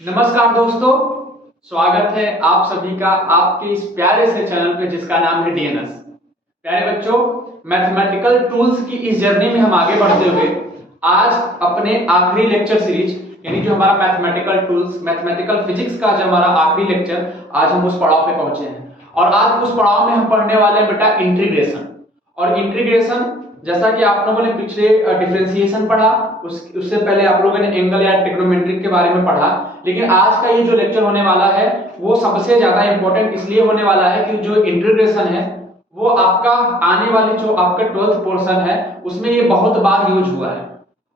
नमस्कार दोस्तों, स्वागत है आप सभी का आपके इस प्यारे से चैनल पे जिसका नाम है डीएनएस। प्यारे बच्चों, मैथमेटिकल टूल्स की इस जर्नी में हम आगे बढ़ते हुए आज अपने आखिरी लेक्चर सीरीज यानी जो हमारा मैथमेटिकल टूल्स मैथमेटिकल फिजिक्स का जो हमारा आखिरी लेक्चर, आज हम उस पड़ाव पे पहुंचे हैं और आज उस पड़ाव में हम पढ़ने वाले हैं बेटा इंटीग्रेशन। और इंटीग्रेशन जैसा कि आप लोगों ने पिछले डिफरेंशिएशन पढ़ा, उससे पहले आप लोगों ने एंगल या ट्रिग्नोमेट्रिक के बारे में पढ़ा, लेकिन आज का ये जो लेक्चर होने वाला है वो सबसे ज्यादा इंपॉर्टेंट इसलिए होने वाला है कि जो इंटीग्रेशन है वो आपका आने वाली जो आपका 12th पोर्शन है उसमें ये बहुत बार यूज हुआ है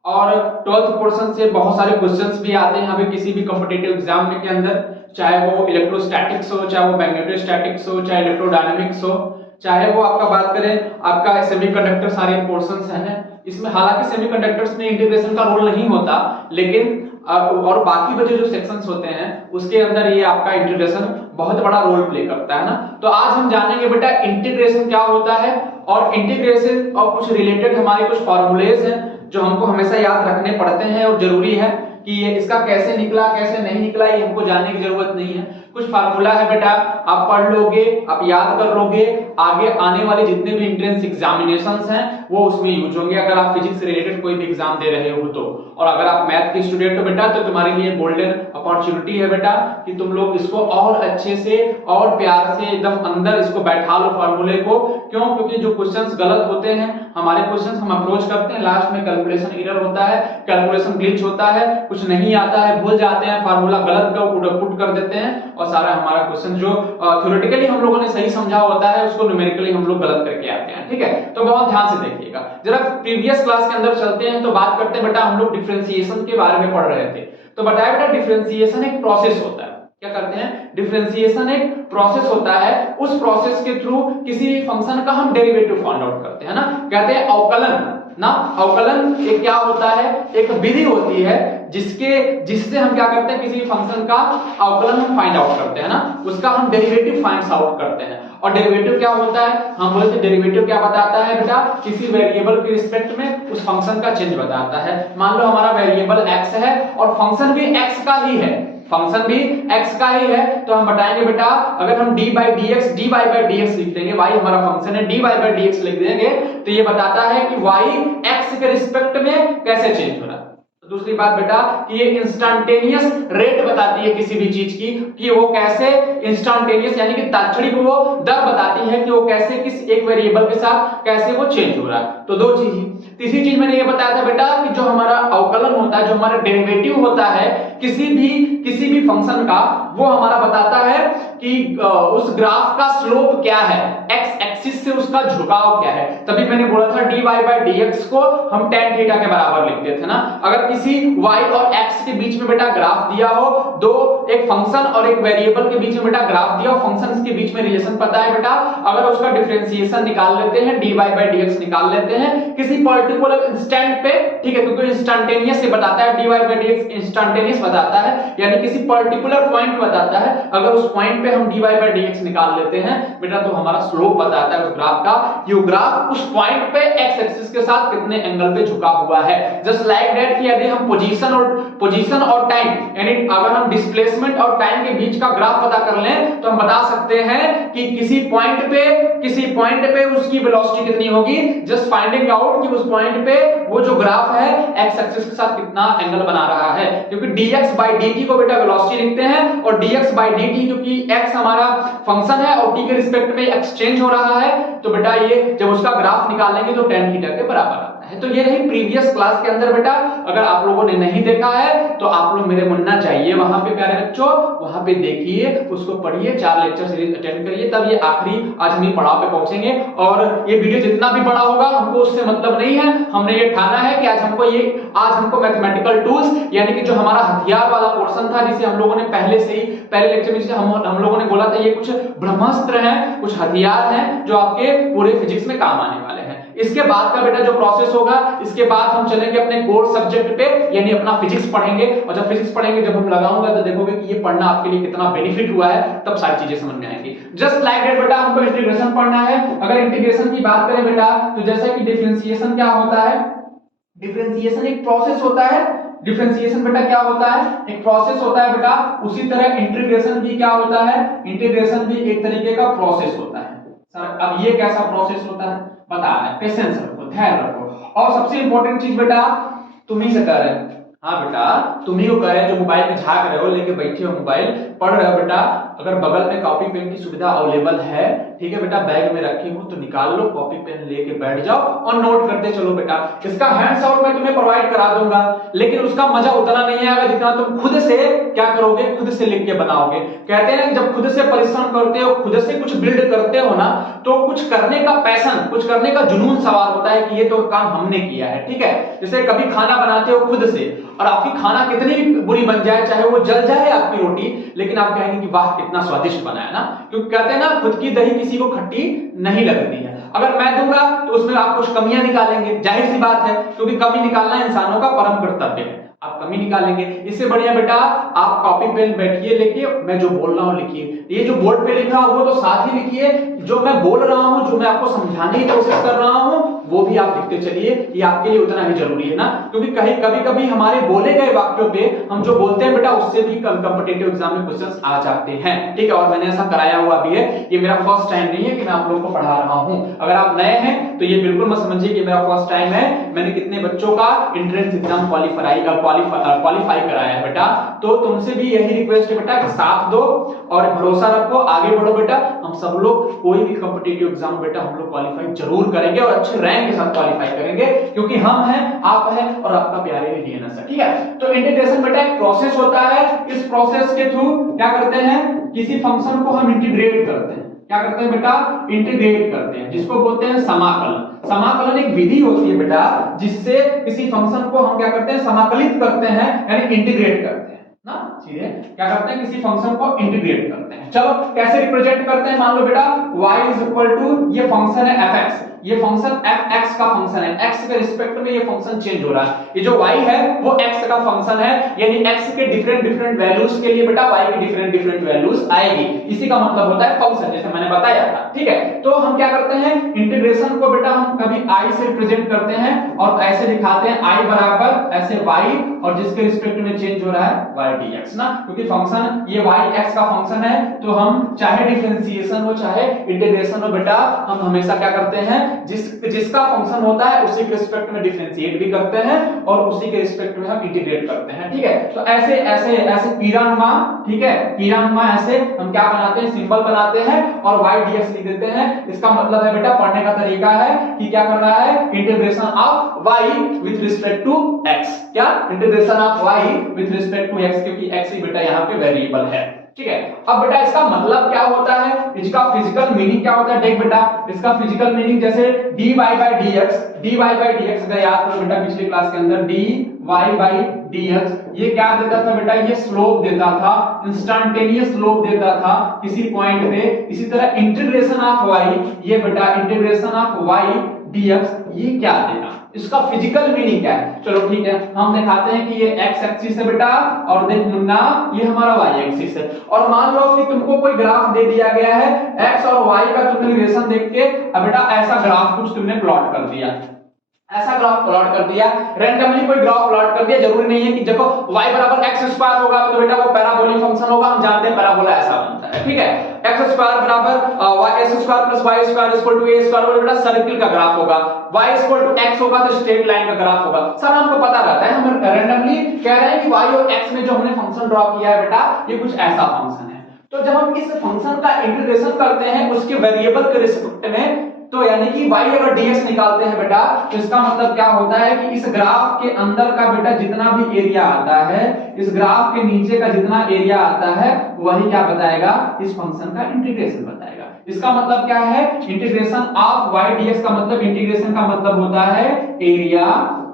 और 12th पोर्शन से बहुत सारे क्वेश्चंस भी आते हैं यहाँ पे किसी भी कॉम्पिटिटिव एग्जाम के अंदर, चाहे वो इलेक्ट्रोस्टैटिक्स हो, चाहे वो मैग्नेटोस्टैटिक्स हो, चाहे इलेक्ट्रोडायनामिक्स हो, चाहे वो आपका बात करें आपका सेमीकंडक्टर सारे पोर्शंस हैं इसमें। हालांकि सेमीकंडक्टर्स में इंटीग्रेशन का रोल नहीं होता, लेकिन और बाकी बचे जो सेक्शंस होते हैं उसके अंदर ये आपका इंटीग्रेशन बहुत बड़ा रोल प्ले करता है ना। तो आज हम जानेंगे बेटा इंटीग्रेशन क्या होता है और इंटीग्रेशन और कुछ रिलेटेड हमारे कुछ फॉर्मूलेज हैं जो हमको हमेशा याद रखने पड़ते हैं और जरूरी है कि ये इसका कैसे निकला कैसे नहीं निकला ये हमको जानने की जरूरत नहीं है। कुछ फार्मूला है बेटा, आप पढ़ लोगे, आप याद कर लोगे, आगे आने वाले जितने भी एंट्रेंस एग्जामिनेशंस हैं वो उसमें यूज होंगे अगर आप फिजिक्स से रिलेटेड कोई भी एग्जाम दे रहे हो तो। और अगर आप मैथ के स्टूडेंट हो बेटा तो तुम्हारे लिए गोल्डन अपॉर्चुनिटी है बेटा कि तुम लोग इसको और अच्छे से और प्यार से एकदम अंदर इसको बैठा लो फार्मूले को। क्यों? क्योंकि जो क्वेश्चंस गलत होते हैं, हमारे क्वेश्चंस हम अप्रोच करते हैं, लास्ट में कैलकुलेशन एरर होता है, कैलकुलेशन ग्लिच होता है, कुछ नहीं आता है, भूल जाते हैं, फार्मूला गलत का पुट कर देते हैं और सारा हमारा क्वेश्चन जो थ्योरेटिकली हम लोगों ने सही समझा होता है उसको न्यूमेरिकली हम लोग गलत करके आते हैं। ठीक है, तो बहुत ध्यान से देखिएगा। जरा प्रीवियस क्लास के अंदर चलते हैं तो बात करते हैं बेटा, हम लोग डिफरेंशिएशन के बारे में पढ़ रहे थे। तो बताया बेटा डिफरेंशिएशन एक प्रोसेस होता है। क्या करते हैं? डिफरेंशिएशन एक प्रोसेस होता है, उस प्रोसेस के थ्रू किसी भी फंक्शन का हम डेरिवेटिव फाइंड आउट करते हैं ना, कहते हैं अवकलन ना। अवकलन एक क्या होता है? एक विधि होती है जिससे हम क्या करते हैं, किसी फंक्शन का अवकलन हम फाइंड आउट करते हैं ना, उसका हम डेरिवेटिव फाइंड आउट करते हैं। और डेरिवेटिव क्या होता है? हम बोलते हैं डेरिवेटिव क्या बताता है बेटा, किसी वेरिएबल के रिस्पेक्ट में उस फंक्शन का चेंज बताता है। मान लो हमारा वेरिएबल x है और फंक्शन भी x का ही है, फंक्शन भी x का ही है, तो हम बताएंगे बेटा अगर हम dy by dx लिख देंगे, y हमारा फंक्शन है, dy by dx लिख देंगे तो ये बताता है कि y x के रिस्पेक्ट में कैसे चेंज हो रहा है। दूसरी बात बेटा कि ये इंस्टेंटेनियस रेट बताती है किसी भी चीज की कि वो कैसे इंस्टेंटेनियस यानी कि तात्क्षणिक वो दर बताती है कि वो कैसे किस एक वेरिएबल के साथ कैसे वो चेंज हो रहा है। तो दो चीज। तीसरी चीज मैंने ये बताया था बेटा कि जो हमारा अवकलन होता है, जो हमारा डेरिवेटिव होता है किसी भी फंक्शन का, वो हमारा बताता है कि उस ग्राफ का स्लोप क्या है, एक्स एक्सिस से उसका झुकाव क्या है। तभी मैंने बोला था dy by dx को हम tan थीटा के बराबर लिखते थे ना। अगर किसी y और x के बीच में बेटा ग्राफ दिया हो, दो एक फंक्शन और एक वेरिएबल के बीच में बेटा ग्राफ दिया हो, फंक्शंस के बीच में रिलेशन पता है बेटा, अगर उसका डिफरेंशिएशन निकाल लेते हैं, dy by dx निकाल लेते हैं किसी पर्टिकुलर इंस्टेंट पे, ठीक है, क्योंकि इंस्टेंटेनियस से बताता है, dy by dx इंस्टेंटेनियस बताता है यानी किसी पर्टिकुलर पॉइंट बताता है। अगर उस पॉइंट पे हम dy by dx निकाल लेते हैं बेटा तो हमारा स्लोप बताता है उस ग्राफ का, ये ग्राफ उस पॉइंट पे x एक्सिस के साथ कितने एंगल पे झुका हुआ है। जस्ट लाइक दैट कि यदि हम पोजीशन और टाइम यानी अगर हम डिस्प्लेसमेंट और टाइम के बीच का ग्राफ पता कर लें तो हम बता सकते हैं कि किसी पॉइंट पे उसकी वेलोसिटी कितनी होगी। जस्ट फाइंडिंग आउट कि उस पॉइंट पे वो जो ग्राफ है x एक्सिस के साथ कितना एंगल बना रहा है, क्योंकि dx by dt को बेटा वेलोसिटी लिखते हैं और dx by dt क्योंकि x हमारा फंक्शन है और t के रिस्पेक्ट में एक्सचेंज हो रहा है, तो बेटा ये जब उसका ग्राफ निकालेंगे तो tan थीटा के बराबर आता है। तो ये रही प्रीवियस क्लास के अंदर बेटा, अगर आप लोगों ने नहीं देखा है तो आप लोग मेरे मुन्ना जाइए वहां पे प्यारे बच्चों, वहां पे देखिए, उसको पढ़िए, 4 लेक्चर सीरीज अटेंड करिए, तब ये आखिरी आज हम ये पड़ाव पे पहुंचेंगे। और ये वीडियो जितना भी बड़ा होगा हमको उससे मतलब नहीं है, हमने ये ठाना है कि आज हमको मैथमेटिकल टूल्स यानी कि जो हमारा हथियार वाला पोर्शन था, जिसे हम लोगों ने पहले लेक्चर में हम लोगों ने बोला था ये कुछ ब्रह्मास्त्र हैं, कुछ हथियार हैं जो आपके पूरे फिजिक्स में काम आने वाले हैं। इसके बाद का बेटा जो प्रोसेस होगा, इसके बाद हम चलेंगे अपने कोर सब्जेक्ट पे यानी अपना फिजिक्स पढ़ेंगे, और जब फिजिक्स पढ़ेंगे जब हम लगाऊंगा तो देखोगे कि ये पढ़ना आपके लिए कितना बेनिफिट हुआ है, तब सारी चीजें समझ में आएंगी। जस्ट लाइक दैट बेटा हमको इंटीग्रेशन पढ़ना है। अगर इंटीग्रेशन की बात करें बेटा तो जैसे कि डिफरेंशिएशन क्या होता है, डिफरेंशिएशन एक प्रोसेस होता है डिफरेंशिएशन बेटा क्या होता है, एक प्रोसेस होता है बेटा। उसी तरह इंटीग्रेशन भी क्या होता है, इंटीग्रेशन भी एक तरीके का प्रोसेस होता है। सर अब ये कैसा प्रोसेस होता है बता रहे हैं, पेशेंस रखो, ध्यान रखो। और सबसे इंपॉर्टेंट चीज बेटा तुम ही से कर रहे हैं, हाँ बेटा तुम ही को कर रहे हैं जो मोबाइल में झांक रहे हो, लेके बैठे हो, मोबाइल पढ़ रहे हो बेटा। अगर बगल में कॉपी पेन की सुविधा अवेलेबल है, ठीक है बेटा, बैग में रखे हो तो निकाल लो, कॉपी पेन लेके बैठ जाओ और नोट करते चलो बेटा। इसका हैंड्स आउट मैं तुम्हें प्रोवाइड करा दूंगा, लेकिन उसका मजा उतना नहीं आएगा जितना तुम खुद से क्या करोगे, खुद से लिख के बनाओगे। कहते हैं कि जब खुद से परिश्रम करते हो, खुद से कुछ बिल्ड करते हो ना, तो कुछ करने का पैशन, कुछ करने का जुनून सवार होता है कि ये तो काम हमने किया है, ठीक है। जैसे कभी खाना बनाते हो खुद से, और आपकी खाना कितनी भी बुरी बन जाए, चाहे वो जल जाए आपकी रोटी, लेकिन आप कहेंगे कि वाह कितना स्वादिष्ट बना है ना, क्योंकि कहते हैं ना खुद की दही किसी को खट्टी नहीं लगती है। अगर मैं दूंगा तो उसमें आप कुछ कमियां निकालेंगे, जाहिर सी बात है, क्योंकि कमी निकालना इंसानों का परम कर्तव्य है, आप कमी निकालेंगे। इससे बढ़िया बेटा आप कॉपी पेन बैठिए लेके, मैं जो बोल रहा हूं लिखिए। ये जो बोर्ड पे लिख रहा हूं वो तो साथ ही लिखिए, जो मैं बोल रहा हूं, जो मैं आपको समझाने की कोशिश कर रहा हूं, वो भी आप लिखते चलिए। ये आपके लिए उतना ही जरूरी है ना, क्योंकि कभी कभी हमारे बोले गए वाक्यों पे हम जो बोलते हैं बेटा, उससे भी कॉम्पिटिटिव एग्जाम में क्वेश्चंस आ जाते हैं, ठीक है। और मैंने ऐसा कराया हुआ भी है, ये मेरा फर्स्ट टाइम नहीं है कि मैं आप लोगों को पढ़ा रहा हूं। अगर आप नए हैं तो ये बिल्कुल मत समझिए कि मेरा फर्स्ट टाइम है। मैंने कितने बच्चों का एंट्रेंस एग्जाम क्वालिफाई कराया है बेटा। तो तुमसे भी यही रिक्वेस्ट है बेटा कि साथ दो और भरोसा रखो, आगे बढ़ो बेटा। हम सब लोग कोई भी कॉम्पिटिटिव एग्जाम बेटा हम लोग क्वालिफाई जरूर करेंगे और अच्छे रैंक के साथ क्वालिफाई करेंगे, क्योंकि हम हैं, आप हैं और आपका प्यारे भी डीएनएस है, ठीक है। तो इंटीग्रेशन बेटा एक प्रोसेस होता है। इस प्रोसेस के थ्रू क्या करते हैं, किसी फंक्शन को हम इंटीग्रेट करते हैं। क्या करते हैं बेटा, इंटीग्रेट करते हैं, जिसको बोलते हैं समाकलन। समाकलन एक विधि होती है बेटा, जिससे किसी फंक्शन को हम क्या करते हैं, समाकलित करते हैं, यानी इंटीग्रेट करते हैं ना। सीधे क्या करते हैं, किसी फंक्शन को इंटीग्रेट करते हैं। चलो कैसे रिप्रेजेंट करते हैं, मान लो बेटा y इज इक्वल टू, ये फंक्शन है fx, ये फंक्शन fx का फंक्शन है, x के रिस्पेक्ट में ये फंक्शन चेंज हो रहा है। ये जो y है वो x का फंक्शन है, यानी x के डिफरेंट वैल्यूज के लिए बेटा y की डिफरेंट वैल्यूज आएगी। इसी का मतलब होता है फंक्शन, जैसे मैंने बताया था, ठीक है। तो हम क्या करते हैं, इंटीग्रेशन को बेटा हम कभी i से रिप्रेजेंट करते हैं और ऐसे दिखाते हैं i बराबर ऐसे y, और जिसके रिस्पेक्ट में चेंज हो रहा है y dx ना, क्योंकि फंक्शन ये y x का फंक्शन है। तो हम चाहे डिफरेंशिएशन हो चाहे इंटीग्रेशन हो बेटा, हम हमेशा क्या करते हैं, जिसका फंक्शन होता है उसी के रिस्पेक्ट में डिफरेंशिएट भी करते हैं और उसी के रिस्पेक्ट में हम इंटीग्रेट करते हैं, ठीक है। तो ऐसे ऐसे ऐसे पीरानुमा, ठीक है, पीरानुमा ऐसे हम क्या बनाते हैं, सिंबल बनाते हैं और y dx लिख देते हैं। इसका मतलब है बेटा, पढ़ने का तरीका है कि क्या कर रहा है, integration of y with respect to x। क्या, integration of y with respect to x, क्योंकि x ही बेटा यहाँ पे वेरिएबल है, ठीक है। अब बेटा इसका मतलब क्या होता है, इसका फिजिकल मीनिंग क्या होता है, देख बेटा इसका फिजिकल मीनिंग जैसे dy by dx, अगर याद करो बेटा पिछले क्लास के अंदर dy by dx, ये क्या देता था बेटा, ये स्लोप देता था, इंस्टेंटेनियस स्लोप देता था किसी पॉइंट पे। इसी तरह इंटीग्रेशन ऑफ y, ये बेटा इंटीग्रेशन ऑफ y dx, ये क्या देगा, इसका फिजिकल मीनिंग क्या है। चलो ठीक है, हम दिखाते हैं कि ये x एक्सिस है बेटा, और देख मुन्ना ये हमारा y एक्सिस है। और मान लो कि तुमको कोई ग्राफ दे दिया गया है, x और y का तुमने रिलेशन देख के अब बेटा ऐसा ग्राफ कुछ तुमने प्लॉट कर दिया, ऐसा ग्राफ प्लॉट कर दिया, रैंडमली कोई ग्राफ प्लॉट कर दिया। जरूरी नहीं है कि देखो y बराबर x स्क्वायर होगा तो बेटा वो पैराबोलिक फंक्शन होगा, हम जानते हैं पैराबोला ऐसा बनता है, ठीक है। x स्क्वायर बराबर x square plus y square equal to a square, बेटा सर्किल का ग्राफ होगा। y इक्वल टू x होगा तो स्ट्रेट लाइन का ग्राफ होगा। सर हमको पता रहता है, हम रैंडमली कह रहे हैं कि y और x में जो हमने फंक्शन ड्रॉ किया है बेटा, ये कुछ ऐसा फंक्शन है। तो जब हम इस फंक्शन का इंटीग्रेशन करते हैं उसके वेरिएबल के रिस्पेक्ट में, तो यानी कि y अगर dx निकालते हैं बेटा, तो इसका मतलब क्या होता है कि इस ग्राफ के अंदर का बेटा जितना भी एरिया आता है, इस ग्राफ के नीचे का जितना एरिया आता है, वही क्या बताएगा, इस फंक्शन का इंटीग्रेशन बताएगा। इसका मतलब क्या है, इंटीग्रेशन ऑफ y dx का मतलब, इंटीग्रेशन का मतलब होता है एरिया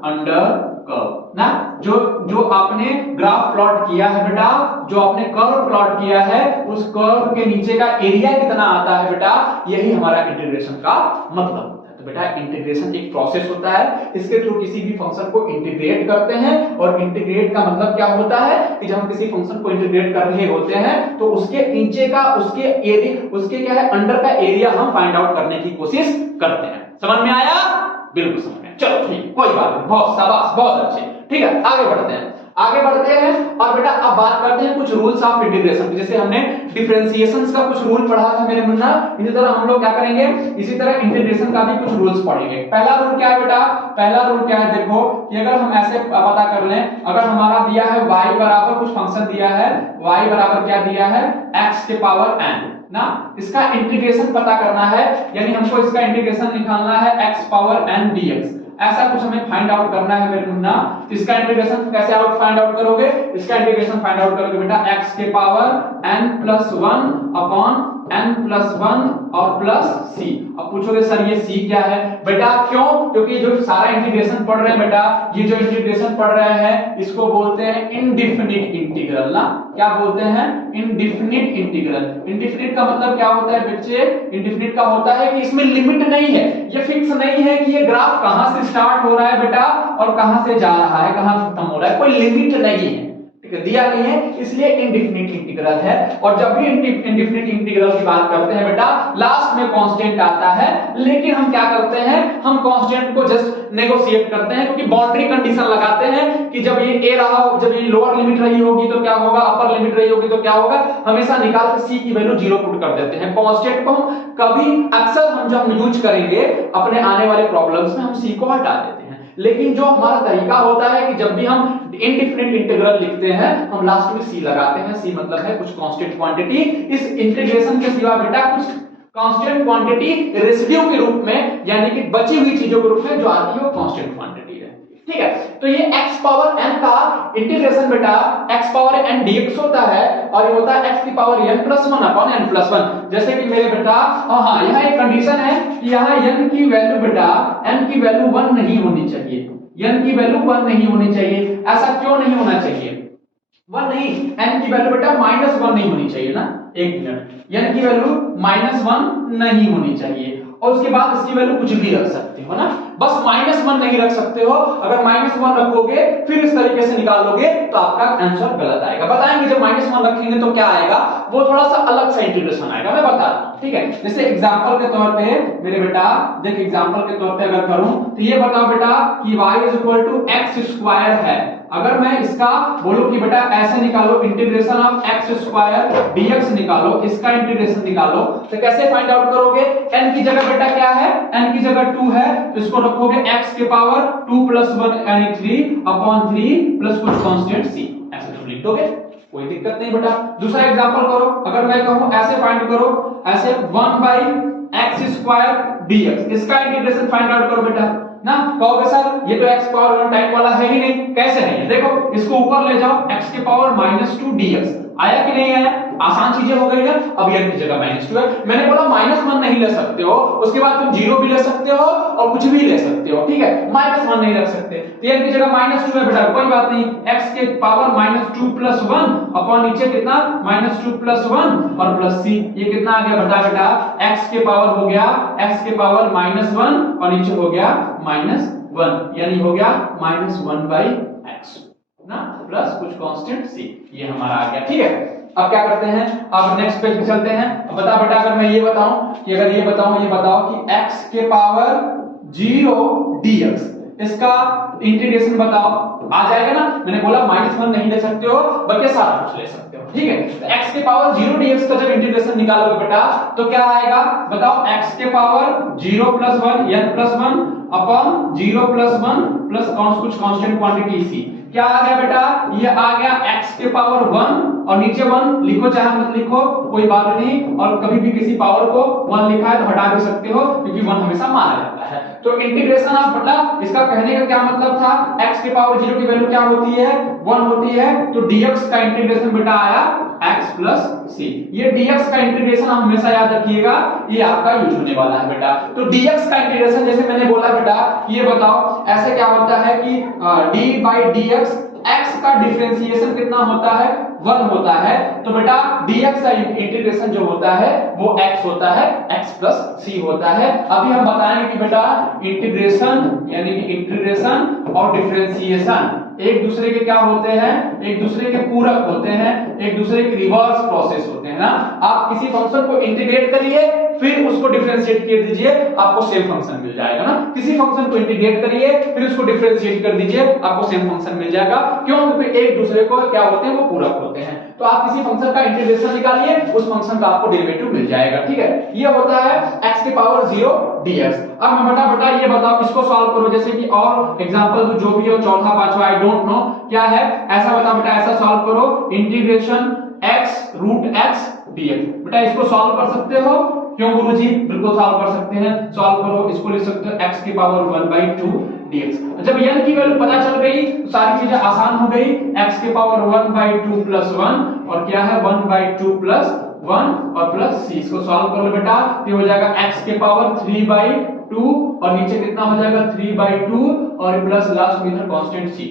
अंडर कर्व ना। जो आपने ग्राफ प्लॉट किया है बेटा, जो आपने कर्व प्लॉट किया है, उस कर्व के नीचे का एरिया कितना आता है बेटा, यही हमारा इंटीग्रेशन का मतलब होता है। तो बेटा इंटीग्रेशन एक प्रोसेस होता है, इसके थ्रू किसी भी फंक्शन को इंटीग्रेट करते हैं। और इंटीग्रेट का मतलब क्या होता है कि जब हम किसी फंक्शन को इंटीग्रेट कर रहे होते हैं तो उसके नीचे का, उसके एरिया, उसके क्या है अंडर का एरिया हम फाइंड आउट करने की कोशिश करते हैं। समझ में आया, बिल्कुल समझ में। चलो ठीक, कोई बात नहीं, बहुत शाबाश, बहुत अच्छे, ठीक है। आगे बढ़ते हैं। आगे बढ़ते हैं और बेटा अब बात करते हैं कुछ रूल्स ऑफ इंटीग्रेशन। जैसे हमने डिफरेंशिएशंस का कुछ रूल पढ़ा था मेरे मुन्ना, इसी तरह हम लोग क्या करेंगे, इसी तरह इंटीग्रेशन का भी कुछ रूल्स पढ़ेंगे। पहला रूल क्या है बेटा, पहला रूल क्या है, देखो कि अगर हम ऐसे पता कर लें, अगर हमारा दिया है y बराबर कुछ फंक्शन दिया है, y बराबर क्या दिया है, x के पावर n ना, इसका इंटीग्रेशन पता करना है, यानी हमको इसका इंटीग्रेशन निकालना है x पावर n dx, ऐसा कुछ हमें फाइंड आउट करना है मेरे मुन्ना। तो इसका इंटीग्रेशन कैसे फाइंड आउट करोगे, इसका इंटीग्रेशन फाइंड आउट करोगे बेटा x के पावर n+1 अपॉन n+1 और प्लस c। अब पूछोगे सर ये c क्या है, बेटा क्यों, क्योंकि जो सारा इंटीग्रेशन पढ़ रहे हैं बेटा, ये जो इंटीग्रेशन पढ़ रहे हैं इसको बोलते हैं इनडिफिनिट इंटीग्रल ना, क्या बोलते हैं, इनडिफिनिट इंटीग्रल। इनडिफिनिट का मतलब क्या होता है बच्चे, इनडिफिनिट का होता है कि इसमें लिमिट नहीं है, ये फिक्स नहीं है कि ये ग्राफ कहां से स्टार्ट हो रहा है बेटा और कहां से जा रहा है, कहां खत्म हो रहा है, कोई लिमिट नहीं है, दिया नहीं है, इसलिए इनडिफिनिट इंटीग्रल है। और जब भी इनडिफिनिट इंटीग्रल की बात करते हैं बेटा, लास्ट में कांस्टेंट आता है, लेकिन हम क्या करते हैं, हम कांस्टेंट को जस्ट नेगोशिएट करते हैं, क्योंकि बाउंड्री कंडीशन लगाते हैं कि जब ये a रहा, जब ये लोअर लिमिट रही होगी तो क्या होगा, अपर लिमिट रही होगी तो क्या होगा, हमेशा निकाल के c की वैल्यू 0 पुट कर देते हैं। कांस्टेंट को हम कभी अक्सर हम जब यूज करेंगे अपने आने वाले प्रॉब्लम्स में, हम c को हटा देते हैं, लेकिन जो हमारा तरीका होता है कि जब भी हम इनडिफिनिट इंटीग्रल लिखते हैं हम लास्ट में c लगाते हैं। c मतलब है कुछ कांस्टेंट क्वांटिटी। इस इंटीग्रेशन के सिवा बेटा कुछ कांस्टेंट क्वांटिटी रेसिड्यू के रूप में, यानी कि बची हुई चीजों के रूप में जो आती है वो कांस्टेंट क्वांटिटी है, ठीक है। तो ये x पावर n का इंटीग्रेशन बेटा x पावर n dx होता है, और ये होता है x की पावर n+1 अपॉन n+1। जैसे कि मेरे बेटा हाँ, यहाँ एक कंडीशन है कि यहाँ n की वैल्यू बेटा, n की वैल्यू 1 नहीं होनी चाहिए, n की वैल्यू 1 नहीं होनी चाहिए। ऐसा क्यों नहीं होना चाहिए, 1 नहीं, n की वैल्यू बेटा -1 नहीं होनी चाहिए ना, एक मिनट, n की वैल्यू -1 नहीं होनी चाहिए, और उसके बाद इसकी वैल्यू कुछ भी रख सकते हो ना, बस -1 नहीं रख सकते हो। अगर -1 रखोगे फिर इस तरीके से निकाल लोगे तो आपका आंसर गलत आएगा। बताएंगे जब -1 रखेंगे तो क्या आएगा, वो थोड़ा सा अलग सा इंटीग्रेशन आएगा, मैं बता रहा हूं, ठीक है। जैसे एग्जांपल के तौर पे मेरे बेटा देख, एग्जांपल के तौर पे अगर करूं तो ये बताओ बेटा कि y x² है, अगर मैं इसका बोलूं कि बेटा ऐसे निकालो इंटीग्रेशन ऑफ x² dx निकालो, इसका इंटीग्रेशन निकालो, तो कैसे फाइंड आउट करोगे, n की जगह बेटा क्या है, n की जगह 2 है, तो इसको रखोगे x के पावर 2+1 यानी 3 अपॉन 3 प्लस कुछ कांस्टेंट c, ऐसे तो लिख दोगे, कोई दिक्कत नहीं बेटा। दूसरा एग्जांपल करो, अगर मैं कहूं ऐसे फाइंड करो, ऐसे 1/x² dx, इसका इंटीग्रेशन फाइंड आउट करो बेटा ना, कहोगे सर ये तो x पावर 1 टाइप वाला है ही नहीं, कैसे नहीं है, देखो इसको ऊपर ले जाओ, x के पावर -2 dx आया कि नहीं आया, आसान चीजें हो गई ना। अब n की जगह -2 है, मैंने बोला -1 नहीं ले सकते हो, उसके बाद तुम 0 भी ले सकते हो और कुछ भी ले सकते हो, ठीक है, -1 नहीं रख सकते, तो n की जगह -2 है बेटा, कोई बात नहीं, x के पावर -2+1 अपॉन नीचे कितना -2+1 और प्लस c, ये कितना आ गया बेटा, x के पावर हो गया x के पावर -1 और नीचे हो गया -1, यानी हो गया -1/x ना, प्लस कुछ कांस्टेंट c, ये हमारा आ गया, ठीक है। अब क्या करते हैं, अब नेक्स्ट पेज पे चलते हैं। अब बता बेटा, अगर मैं ये बताऊं कि अगर ये बताओ कि x के पावर 0 dx, इसका इंटीग्रेशन बताओ, आ जाएगा ना, मैंने बोला -1 नहीं ले सकते हो, बल्कि सारा कुछ ले सकते हो, ठीक है। तो x के पावर 0 dx का जब इंटीग्रेशन निकालोगे बेटा तो क्या आएगा बताओ, x के पावर 0+1 n+1 अपॉन 0+1 प्लस कुछ कांस्टेंट क्वांटिटी c, क्या आ गया बेटा, ये आ गया x के पावर 1 और नीचे 1 लिखो चाहे मत लिखो कोई बात नहीं, और कभी भी किसी पावर को 1 लिखा है तो हटा भी सकते हो क्योंकि 1 हमेशा माना जाता है। तो इंटीग्रेशन ऑफ मतलब इसका कहने का क्या मतलब था, x के पावर 0 की वैल्यू क्या होती है, 1 होती है, तो dx का इंटीग्रेशन बेटा आया x प्लस c। ये dx का इंटीग्रेशन हमेशा याद रखिएगा, ये आपका यूज होने वाला है बेटा। तो dx का इंटीग्रेशन जैसे मैंने बोला बेटा, ये बताओ ऐसे क्या होता है कि d/dx, x का डिफरेंशिएशन कितना होता है, 1 होता है, तो बेटा dx का इंटीग्रेशन जो होता है वो x होता है, x प्लस c होता है। अभी हम बताएंगे कि बेटा इंटीग्रेशन यानी कि इंटीग्रेशन और डिफरेंशिएशन एक दूसरे के क्या होते हैं, एक दूसरे के पूरक होते हैं, एक दूसरे के रिवर्स प्रोसेस होते हैं। हैं ना। आप किसी फंक्शन को इंटीग्रेट करिए फिर उसको डिफरेंशिएट कर दीजिए, आपको सेम फंक्शन मिल जाएगा ना। किसी फंक्शन को इंटीग्रेट करिए फिर उसको डिफरेंशिएट कर दीजिए, आपको सेम फंक्शन मिल जाएगा। क्यों? क्योंकि एक दूसरे को क्या होते हैं, वो पूरक होते हैं। तो आप किसी फंक्शन का इंटीग्रेशन निकालिए, उस फंक्शन का आपको डेरिवेटिव मिल जाएगा। ठीक है, ये होता है x की पावर 0 dx। अब मैं बटा ये बताओ, इसको सॉल्व करो। जैसे कि और एग्जांपल जो भी हो, चौथा पांचवा आई डोंट नो क्या है, ऐसा बता बेटा, ऐसा सॉल्व करो integration x root x dx। बेटा इसको सॉल्व कर सकते हो? क्यों गुरुजी, बिल्कुल सॉल्व कर सकते हैं। सॉल्व करो, इसको लिख सकते हो x की पावर 1/2 dx। जब n की वैल्यू पता चल गई तो सारी चीजें आसान हो गई। x की पावर 1/2 प्लस 1 और क्या है 1/2 प्लस 1 और प्लस c। इसको सॉल्व कर लो बेटा, ये हो जाएगा x के पावर 3/2 और नीचे कितना हो जाएगा 3/2 और प्लस लास्ट में कांस्टेंट c।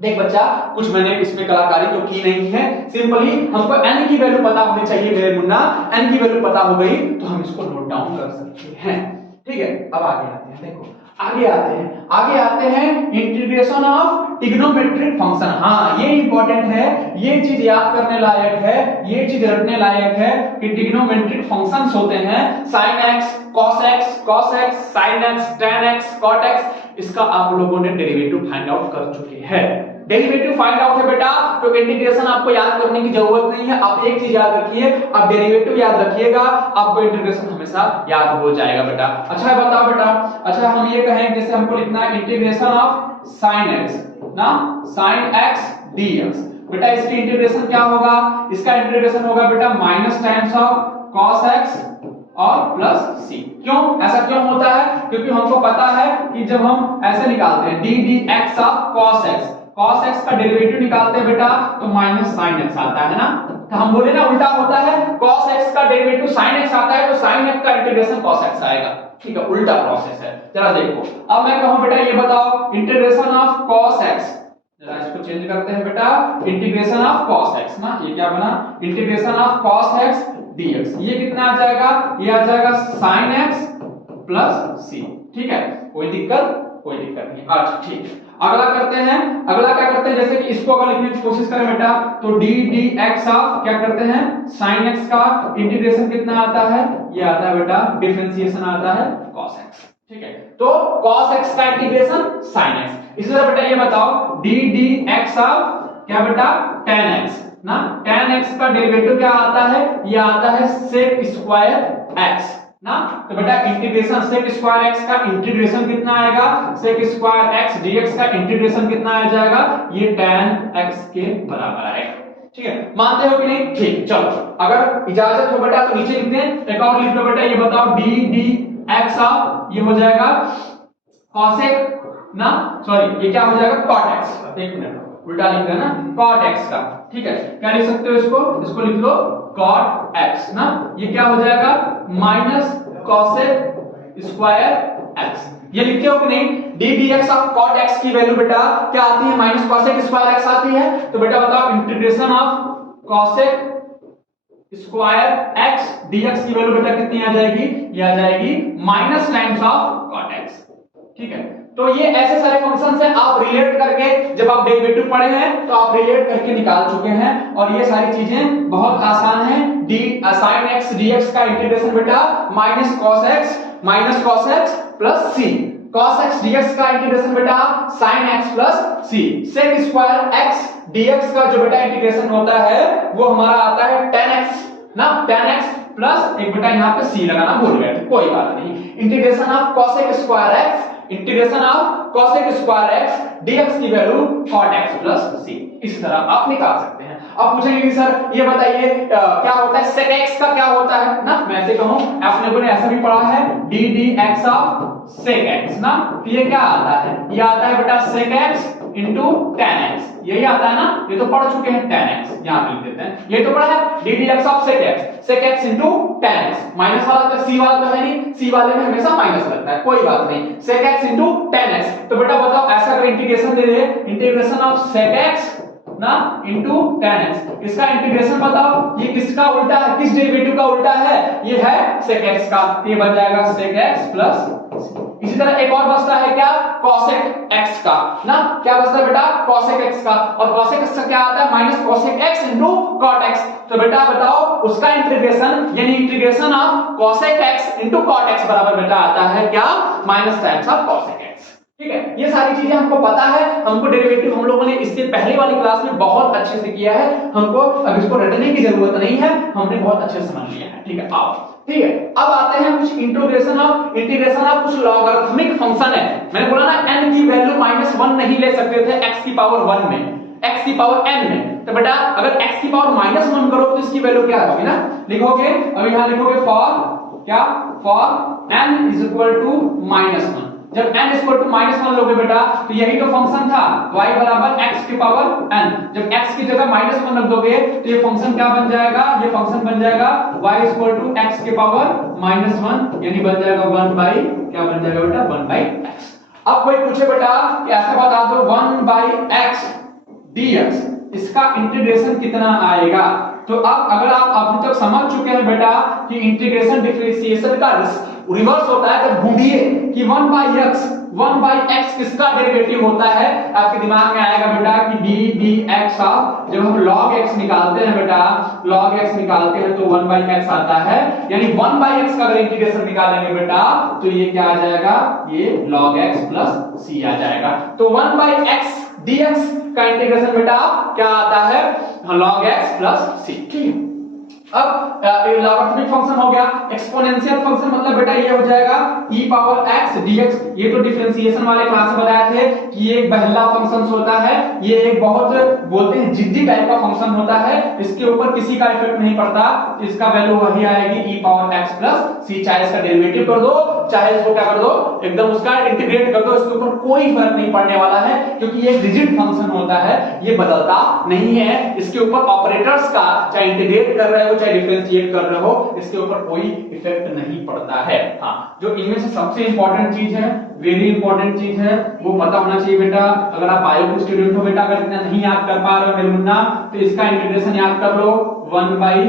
देख बच्चा, कुछ मैंने इसमें कलाकारी तो की नहीं है, सिंपली हमको n की वैल्यू पता होनी चाहिए मेरे मुन्ना। n की वैल्यू पता हो गई तो हम इसको नोट डाउन कर सकते हैं। ठीक है, अब आगे आते हैं। देखो आगे आते हैं इंटीग्रेशन ऑफ ट्रिग्नोमेट्रिक फंक्शन। हाँ, ये इंपॉर्टेंट है, ये चीज याद करने लायक है, ये चीज रखने लायक है कि ट्रिग्नोमेट्रिक फंक्शंस होते हैं sin x, cos x, sin x, tan x, cot x। इसका आप लोगों ने डेरिवेटिव फाइंड आउट कर चुके हैं। डेरिवेटिव फाइंड आउट है बेटा, तो इंटीग्रेशन आपको याद करने की जरूरत नहीं है। आप एक चीज याद रखिए, आप डेरिवेटिव याद रखिएगा, आपको इंटीग्रेशन हमेशा याद हो जाएगा बेटा। अच्छा बताओ बेटा, अच्छा हम ये कहें जैसे हमको लिखना है इंटीग्रेशन ऑफ sin x ना, sin x dx। बेटा इसकी इंटीग्रेशन क्या होगा? इसका इंटीग्रेशन होगा बेटा minus times of cos x और प्लस c। क्यों ऐसा क्यों होता है? क्योंकि हमको पता है कि जब हम ऐसे निकालते हैं d dx of cos x का डेरिवेटिव निकालते हैं बेटा तो माइनस sin x आता है ना। तो हम बोले ना उल्टा होता है, cos x का डेरिवेटिव sin x आता है तो sin x का इंटीग्रेशन cos x आएगा। ठीक है, उल्टा प्रोसेस है। जरा देखो, अब मैं कहूं बेटा ये बताओ इंटीग्रेशन ऑफ cos x, जरा इसको चेंज करते हैं बेटा, इंटीग्रेशन ऑफ cos x ना, ये क्या बना integration of cos x dx। ये कितना आ जाएगा? ये आ जाएगा sin x प्लस c। ठीक है, कोई दिक्कत नहीं। अच्छा ठीक है, अगला करते हैं। अगला क्या करते हैं, जैसे कि इसको अगर लिखने की कोशिश करें बेटा तो d dx ऑफ क्या करते हैं sin x का इंटीग्रेशन कितना आता है? ये आता है बेटा डिफरेंशिएशन आता है cos x। ठीक है, तो cos x का इंटीग्रेशन sin x। इसी तरह बेटा ये बताओ d dx ऑफ क्या बेटा tan x ना, tan x का डेरिवेटिव क्या आता है? ये आता है sec स्क्वायर x ना। तो बेटा इंटीग्रेशन sec स्क्वायर x का इंटीग्रेशन कितना आएगा? sec स्क्वायर x dx का इंटीग्रेशन कितना आ जाएगा? ये tan x के बराबर आएगा। ठीक है, मानते हो कि नहीं? ठीक, चलो अगर इजाजत हो बेटा तो नीचे लिख दें, एक और लिख लो बेटा, ये बताओ d dx ऑफ ये हो जाएगा cosec ना, सॉरी ये क्या हो जाएगा cot x। एक मिनट, उल्टा लिख रहे हैं ना, cot x का। ठीक है, क्या लिख सकते हो इसको लिख लो cot x ना, ये क्या हो जाएगा माइनस cosec स्क्वायर x। ये लिखते हो कि नहीं? d dx of cot x की वैल्यू बेटा क्या आती है? माइनस cosec स्क्वायर x आती है। तो बेटा बताओ integration of cosec square x dx की वैल्यू बेटा कितनी आ जाएगी? ये आ जाएगी minus times of cot x। ठीक है, तो ये ऐसे सारे फंक्शंस हैं, आप रिलेट करके जब आप डेरिवेटिव पढ़े हैं तो आप रिलेट करके निकाल चुके हैं, और ये सारी चीजें बहुत आसान है। sin x dx का इंटीग्रेशन बेटा minus cos x plus c। cos x dx का इंटीग्रेशन बेटा sin x plus c। sec square x dx का जो बेटा इंटीग्रेशन होता है वो हमारा आता है tan x ना, tan x प्लस एक बेटा यहाँ पे c लगाना भूल गए थे, कोई बात नहीं। Integration of cosec square x, integration of cosec square x dx की value cot x plus c। इस तरह आप निकाल सकते हैं। अब पूछेंगे कि सर ये बताइए क्या होता है sec x का क्या होता है ना, मैं ऐसे कहूं आप लोगों ने ऐसा भी पढ़ा है d dx of sec x ना, तो ये क्या आता है? ये आता है बेटा sec x into tan x। यही आता है ना, ये तो पढ़ चुके हैं tan x, यहां पे लिख देते हैं, ये तो पढ़ा है d dx of sec x into tan x। Minus वाला तो c वाला तो है नहीं, c वाले में हमेशा माइनस लगता है, कोई बात नहीं। sec x into tan x, तो बेटा बताओ ऐसा अगर इंटीग्रेशन दे दे, इंटीग्रेशन ऑफ sec x ना into tan x, इसका इंटीग्रेशन बताओ ये किसका उल्टा है, किस डेरिवेटिव का उल्टा है? ये है sec x का, ये बन जाएगा sec x प्लस इसी तरह एक और बचता है क्या, cosec x का ना, क्या बचता है बेटा, cosec x का, और cosec x का क्या आता है, minus cosec x into cot x। तो बेटा बताओ उसका इंटीग्रेशन यानी integration of cosec x into cot x बराबर बेटा आता है क्या, minus times of cosec x। ठीक है, ये सारी चीजें हमको पता है, हमको डेरिवेटिव हम लोगों ने इससे पहले वाली क्लास में बहुत अच्छे से किया है, हमको अब इसको रटने की जरूरत नहीं है, हमने बहुत अच्छे से समझ लिया है। ठीक है, आओ ठीक है, अब आते हैं कुछ इंटीग्रेशन ऑफ कुछ लॉगरिथमिक फंक्शन है। मैंने बोला ना n की वैल्यू -1 नहीं ले सकते थे x की पावर 1 में, x की पावर n में, तो बेटा अगर x की पावर -1 करो तो इसकी वैल्यू क्या होगी ना, लिखोगे अब यहां लिखोगे फॉर क्या, for n is equal to -1। जब n इक्वल टू -1 लोगे बेटा तो यही तो फंक्शन था y बराबर x की पावर n। जब x की जगह -1 रख दोगे तो ये फंक्शन क्या बन जाएगा, ये फंक्शन बन जाएगा y इक्वल टू x की पावर -1 यानी बन जाएगा 1 बाई क्या बन जाएगा बेटा, 1 बाई x। अब कोई पूछे बेटा कि ऐसा बता दो 1 बाई x dx, इसका इंटीग्रेशन कितना आएगा। तो अब अगर आप अभी तक समझ चुके हैं बेटा कि इंटीग्रेशन डिफरेंशिएशन का रिवर्स होता है, तो ढूंढिए कि 1 बाई x किसका डेरिवेटिव होता है। आपके दिमाग में आएगा बेटा कि d dx ऑफ, जब हम log x निकालते हैं बेटा, log x निकालते हैं तो 1 बाई x आता है, यानी 1 बाई x का अगर इंटीग्रेशन निकालेंगे बेटा तो ये क्या आ जाएगा, ये log x प्लस c आ जाएगा। तो 1 बाई x dx का इंटीग्रेशन बेटा क्या आता है, log x प्लस c। ठीक है, अब लॉगरिथमिक फंक्शन हो गया, एक्सपोनेंशियल फंक्शन मतलब बेटा ये हो जाएगा e पावर x dx। ये तो डिफरेंशिएशन वाले क्लास में बताए थे कि ये एक बहला फंक्शन होता है, ये एक बहुत बोलते हैं जिद्दी टाइप का फंक्शन होता है, इसके ऊपर किसी का इफेक्ट नहीं पड़ता, इसका वैल्यू वही आएगी e power x plus c। चाहे इसका डेरिवेटिव कर दो, चाहे इसको क्या कर दो, एकदम उसका इंटीग्रेट कर दो, इसके ऊपर कोई फर्क नहीं पड़ने वाला है, क्योंकि ये रिजिड फंक्शन होता है, ये बदलता नहीं है। इसके ऊपर ऑपरेटर्स का चाहे इंटीग्रेट कर रहे हो चाहे डिफरेंशिएट कर रहे हो, इसके ऊपर कोई इफेक्ट नहीं पड़ता है। हाँ, जो इनमें से सबसे इंपॉर्टेंट चीज है, वेरी इंपॉर्टेंट चीज है, वो पता होना चाहिए बेटा। अगर आप बायो के स्टूडेंट हो बेटा, अगर इतना नहीं याद कर पा रहे हो मेरे मुन्ना, तो इसका इंटीग्रेशन याद कर लो 1 बाई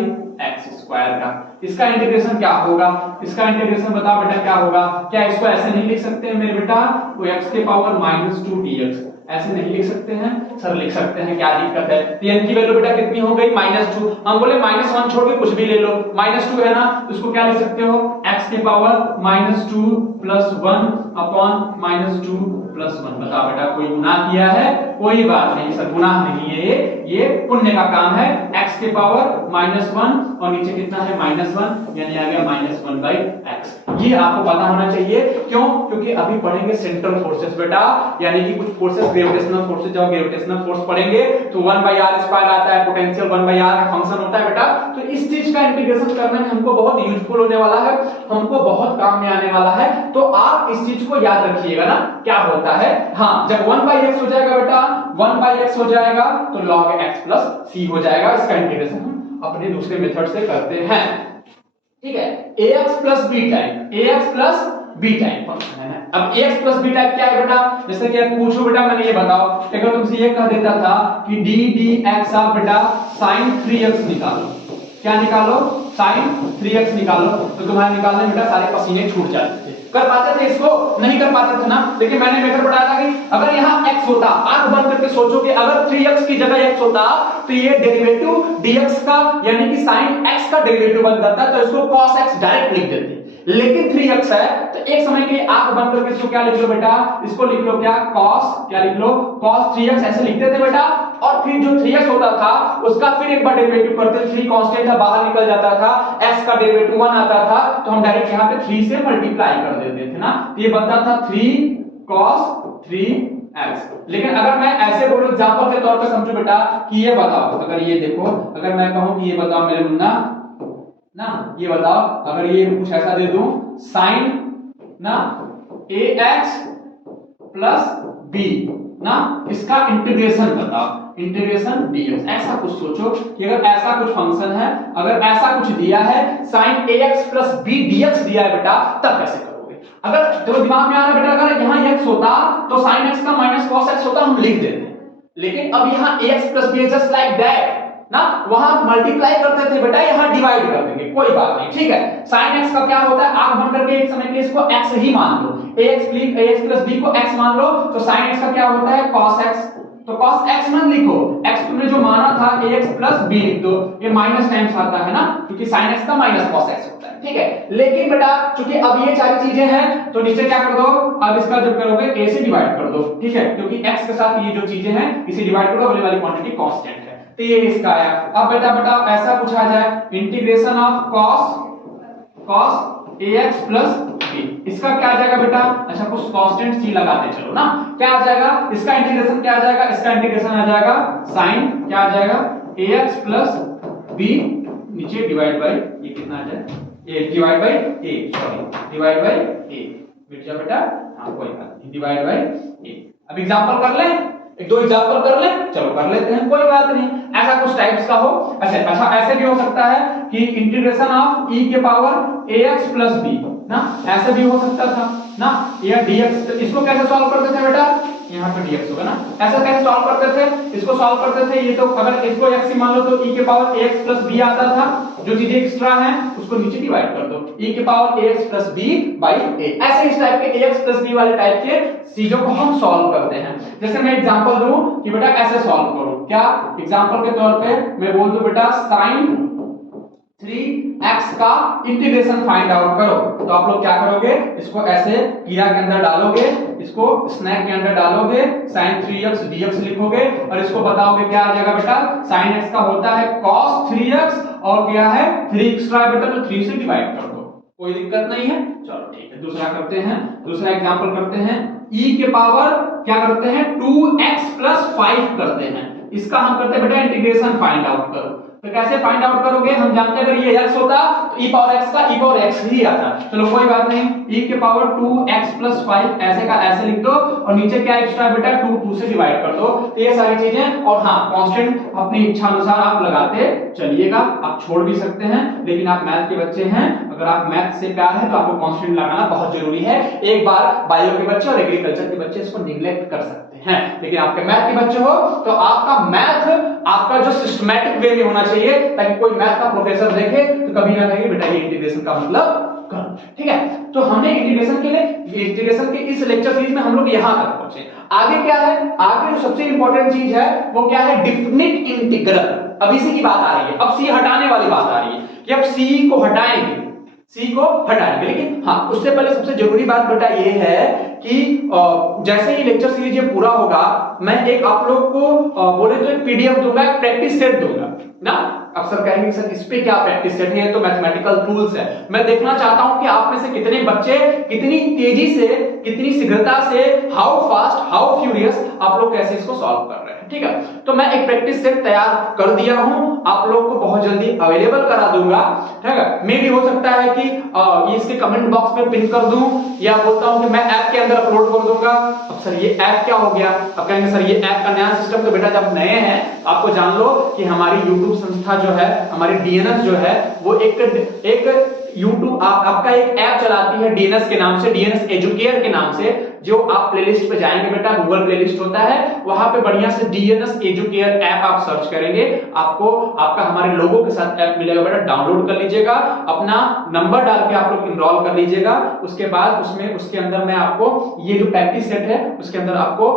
एक्स स्क्वायर का। इसका इंटीग्रेशन क्या होगा, इसका इंटीग्रेशन बताओ बेटा क्या होगा। क्या इसको ऐसे नहीं लिख सकते हैं मेरे बेटा, वो x के पावर -2 dx ऐसे नहीं लिख सकते हैं, सर लिख सकते हैं, क्या दिक्कत है। तो n की वैल्यू बेटा कितनी हो गई, -2। हम बोले -1 छोड़ के कुछ भी ले लो, -2 है ना, तो इसको क्या लिख सकते हो, x के पावर -2 प्लस 1 अपॉन -2 प्लस 1। बताओ बेटा कोई गुनाह किया है, कोई बात नहीं सर, गुनाह नहीं है, ये पुण्य का काम है। x के पावर -1 और नीचे कितना है -1, यानी आ गया -1 बाई x। ये आपको पता होना चाहिए, क्यों, क्योंकि अभी पढ़ेंगे सेंट्रल फोर्सेस बेटा, यानी कि कुछ फोर्सेस ग्रेविटेशनल फोर्सेस, जब ग्रेविटेशनल फोर्स पढ़ेंगे तो 1 बाई r स्क्वायर आता है, पोटेंशियल 1 बाई r का फंक्शन होता है बेटा। तो इस चीज का इंटीग्रेशन करने में हमको बहुत यूजफुल होने वाला है, हमको बहुत काम में आने वाला है, तो आप इस चीज को याद रखिएगा ना क्या होता है। हाँ, जब 1 बाई x हो जाएगा बेटा, 1 बाई x हो जाएगा तो log x प्लस c हो जाएगा। इसका इंटीग्रेशन हम अपने दूसरे मेथड से करते हैं। ठीक है, ax plus b type, ax plus b type function है। अब ax प्लस b टाइप क्या है बेटा, जैसे कि आप पूछो बेटा, मैंने ये बताओ, अगर तुमसे ये कह देता था कि d dx आप बेटा sin 3x निकालो, क्या निकालो, sin 3x निकालो, तो तुम्हारे निकालने बेटा सारे पसीने छूट जाते थे। कर पाते थे इसको, नहीं कर पाते थे ना। लेकिन मैंने मेथड बताया था कि अगर यहाँ x होता, आंख बंद करके सोचो कि अगर 3x की जगह x होता तो ये डेरिवेटिव dx का यानी कि sin x का डेरिवेटिव बन जाता, तो इसको cos x डायरेक्ट लिख देते। लेकिन 3x है तो एक समय के लिए आंख बंद करके इसको क्या लिख लो बेटा, इसको लिख लो क्या, cos, क्या लिख लो, cos 3x ऐसे लिखते थे बेटा। और फिर जो 3x होता था उसका फिर एक बार डेरिवेटिव करते, 3 कांस्टेंट था बाहर निकल जाता था, x का डेरिवेटिव 1 आता था, तो हम डायरेक्ट यहाँ पे 3 से मल्टीप्लाई कर देते थे ना, तो ये बनता था 3 cos 3x। लेकिन अगर मैं ऐसे बोलूं एग्जांपल के तौर पे समझो बेटा कि ये बताओ, अगर ये देखो, अगर मैं कहूं कि ये बताओ मेरे मुन्ना ना, ये बताओ अगर ये कुछ ऐसा दे दूं sin ना ax प्लस b ना, इसका इंटीग्रेशन बताओ, इंटीग्रेशन dx। ऐसा कुछ सोचो कि अगर ऐसा कुछ फंक्शन है, अगर ऐसा कुछ दिया है sin ax plus b dx दिया है बेटा, तब कैसे करोगे। अगर तो दिमाग में आ रहा बेटा, अगर यहाँ x होता तो sin x का माइनस cos x होता, हम लिख देते, लेकिन अब यहाँ ax plus b just like that ना, वहां मल्टीप्लाई करते थे बेटा, यहां डिवाइड कर देंगे, कोई बात नहीं। ठीक है, sin x का क्या होता है, आंख बंद करके एक समय के लिए इसको x ही मान लो, ax प्लस b को x मान लो तो sin x का क्या होता है cos x, तो cos x मत लिखो, x तुमने जो माना था ax प्लस b लिख दो, ये माइनस टाइम्स आता है ना, क्योंकि sin x का माइनस cos x होता है, ठीक है। लेकिन बेटा चूंकि अब ये सारी चीजें हैं तो नीचे क्या कर दो, अब इसका जब करोगे a से डिवाइड कर दो, ठीक है, क्योंकि x के साथ ये जो चीजें हैं इसे डिवाइड करो, अगली वाली क्वांटिटी कांस्टेंट है, तो ये इसका आया। अब बेटा ऐसा पूछा जाए integration of cos ax plus b, इसका क्या आ जाएगा बेटा, अच्छा कुछ कांस्टेंट c लगाते चलो ना, क्या आ जाएगा इसका इंटीग्रेशन, क्या आ जाएगा इसका इंटीग्रेशन आ जाएगा sin, क्या आ जाएगा ax प्लस b, नीचे डिवाइड बाय ये कितना आ जाए, ये divide by a, sorry divide by a, मिट जा बेटा, हां कोई बात नहीं, डिवाइड बाय a। अब एग्जांपल कर ले, एक दो एग्जांपल कर ले, चलो कर लेते हैं, कोई बात नहीं, ऐसा कुछ टाइप्स का हो। अच्छा ऐसे भी हो सकता है कि इंटीग्रेशन ऑफ e के पावर ax प्लस b ना, ऐसे भी हो सकता था ना, या dx, इसको कैसे सॉल्व करते थे बेटा, यहाँ पे dx होगा ना, ऐसा कैसे सॉल्व करते थे, इसको सॉल्व करते थे, ये तो अगर इसको x ही मान लो तो e के पावर ax प्लस b आता था, जो चीजें एक्स्ट्रा हैं उसको नीचे डिवाइड कर दो, e के power ax plus b by a, ऐसे इस टाइप के ax प्लस b वाले टाइप के चीजों को हम सॉल्व करते हैं। जैसे मैं एग्जांपल दूं कि बेटा ऐसे सॉल्व करो, क्या एग्जांपल के तौर पे मैं बोल दूं बेटा sin 3x का इंटीग्रेशन फाइंड आउट करो, तो आप लोग क्या करोगे, इसको ऐसे कीड़ा के अंदर डालोगे, इसको स्नैक के अंदर डालोगे, sin 3x dx लिखोगे और इसको बताओगे क्या आ जाएगा बेटा, sin x का होता है cos 3x और क्या है 3 एक्स्ट्रा है बेटा, तो 3 से डिवाइड कर दो, कोई दिक्कत नहीं है। चलो ठीक है, दूसरा करते हैं, दूसरा एग्जांपल करते हैं, e के पावर क्या करते हैं 2x प्लस 5 करते हैं, इसका हम करते हैं बेटा इंटीग्रेशन फाइंड आउट करो, तो कैसे फाइंड आउट करोगे, हम जानते हैं अगर ये x होता तो e पावर x का e पावर x ही आता, चलो कोई बात नहीं, e के पावर 2x प्लस 5 ऐसे का ऐसे लिख दो और नीचे क्या एक्स्ट्रा बेटा 2 से डिवाइड कर दो, तो ये सारी चीजें, और हाँ कांस्टेंट अपनी इच्छा अनुसार आप लगाते चलिएगा, आप छोड़ भी सकते हैं, लेकिन आप मैथ के बच्चे हैं, अगर आप मैथ से प्यार है तो आपको कांस्टेंट लगाना बहुत जरूरी है। एक बार बायो के बच्चे और एग्रीकल्चर के बच्चे इसको निग्लेक्ट कर सकते हैं, लेकिन आपके मैथ के बच्चे हो तो आपका मैथ आपका जो सिस्टमैटिक वे में होना चाहिए, ताकि कोई मैथ का प्रोफेसर देखे तो कभी ना कहे बेटा ये इंटीग्रेशन का मतलब करो, ठीक है। तो हमने इंटीग्रेशन के लिए, इंटीग्रेशन के इस लेक्चर सीरीज में हम लोग यहां तक पहुंचे। आगे क्या है, आगे जो सबसे इंपॉर्टेंट चीज है वो क्या है, डिफिनिट इंटीग्रल। अब इसी की बात आ रही है, अब सी हटाने वाली बात आ रही है कि अब सी को हटाएंगे, सी को हटाएंगे, लेकिन हाँ उससे पहले सबसे जरूरी बात बेटा ये है कि जैसे ही लेक्चर सीरीज ये पूरा होगा, मैं एक आप लोग को बोले तो एक पीडीएफ दूंगा, एक प्रैक्टिस सेट दूंगा ना। अक्सर कहेंगे सर इस पे क्या प्रैक्टिस सेट है, तो मैथमेटिकल टूल्स है। मैं देखना चाहता हूं कि आप में से कितने बच्चे कितनी तेजी से, कितनी शीघ्रता से, हाउ फास्ट, हाउ फ्यूरियस आप लोग कैसे इसको सॉल्व कर रहे हैं, ठीक है। तो मैं एक प्रैक्टिस सेट तैयार कर दिया हूं, आप लोग को बहुत जल्दी अवेलेबल करा दूंगा, ठीक है। मे भी हो सकता है कि ये इसके कमेंट बॉक्स में पिन कर दूं, या बोलता हूं कि मैं ऐप के अंदर अपलोड कर दूंगा। अब सर ये ऐप क्या हो गया, अब कहेंगे सर ये ऐप का नया सिस्टम, तो बेटा जब नए हैं आपको जान लो कि हमारी YouTube संस्था जो है, हमारी DNS जो है, वो एक YouTube आपका एक ऐप चलाती है DNS के नाम से, DNS एजुकेयर के नाम से, जो आप प्लेलिस्ट पे जाएंगे बेटा, गूगल प्लेलिस्ट होता है, वहां पे बढ़िया से DNS एजुकेयर ऐप आप सर्च करेंगे, आपको आपका हमारे लोगों के साथ ऐप मिलेगा बेटा, डाउनलोड कर लीजिएगा, अपना नंबर डाल के आप लोग इनरोल कर लीजिएगा। उसके बाद उसमें उसके अंदर मैं आपको ये जो प्रैक्टिस सेट है उसके अंदर आपको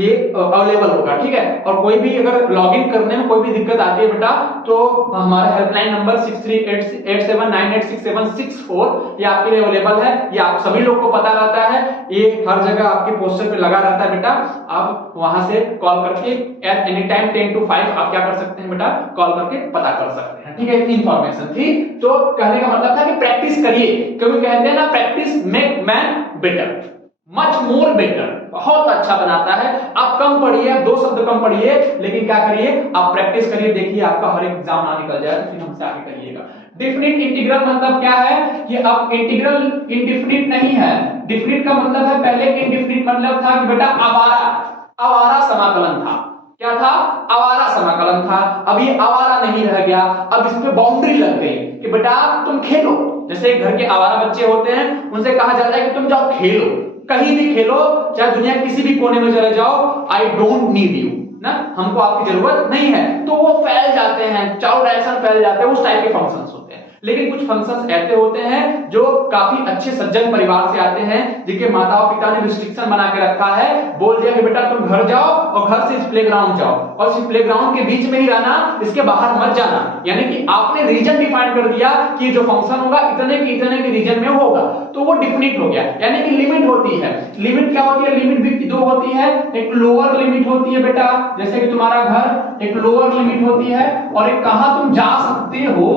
ये अवेलेबल होगा, ठीक है। और कोई भी अगर लॉगिन करने में कोई भी दिक्कत आती है बेटा, तो हमारा हेल्पलाइन नंबर 6387986764 ये आपके लिए अवेलेबल है, ये आप सभी लोग को पता रहता है, ये हर जगह आपके पोस्टर पे लगा रहता है बेटा, आप वहां से कॉल करके एट एनी टाइम 10 to 5 आप क्या कर सकते हैं बेटा, कॉल करके पता कर सकते हैं, ठीक है। इंफॉर्मेशन थी, तो कहने का मतलब था कि प्रैक्टिस करिए, क्योंकि कहते हैं ना practice make man better, much more better, बहुत अच्छा बनाता है। आप कम पढ़िए, 2 शब्द कम पढ़िए, लेकिन क्या करिए, आप प्रैक्टिस करिए, देखिए आपका हर एक एग्जाम ना निकल जाए, फिर हमसे आगे करिएगा। डिफिनिट इंटीग्रल मतलब क्या है कि अब इंटीग्रल इनडिफिनिट नहीं है, डिफिनिट का मतलब है, पहले इनडिफिनिट मतलब था कि बेटा आवारा समाकलन था, क्या था, आवारा समाकलन था। अब ये आवारा नहीं रह गया, अब इसमें बाउंड्री लग गई कि बेटा तुम खेलो, जैसे घर के आवारा बच्चे होते हैं उनसे कहा जाता है कि तुम जाओ खेलो, कहीं भी खेलो, चाहे दुनिया किसी भी कोने में चले जाओ, आई डोंट नीड यू ना, हमको आपकी जरूरत नहीं है, तो वो फैल जाते हैं, चारों डायरेक्शन फैल जाते हैं, उस टाइप के फंक्शंस होते हैं। लेकिन कुछ फंक्शंस ऐसे होते हैं जो काफी अच्छे सज्जन परिवार से आते हैं, जिनके माता पिता ने रिस्ट्रिक्शन बना के रखा है, बोल दिया कि बेटा तुम घर जाओ और घर से इस प्लेग्राउंड जाओ और इस प्लेग्राउंड के बीच में ही रहना, इसके बाहर मत जाना। यानी कि आपने रीजन डिफाइन कर दिया कि जो फंक्शन होगा इतने के रीजन में होगा, तो वो डिफिनिट हो गया। यानी कि लिमिट होती है। लिमिट क्या होती है? लिमिट भी दो होती है, एक लोअर लिमिट होती है बेटा, जैसे कि तुम्हारा घर एक लोअर लिमिट होती है, और एक कहां तुम जा सकते हो,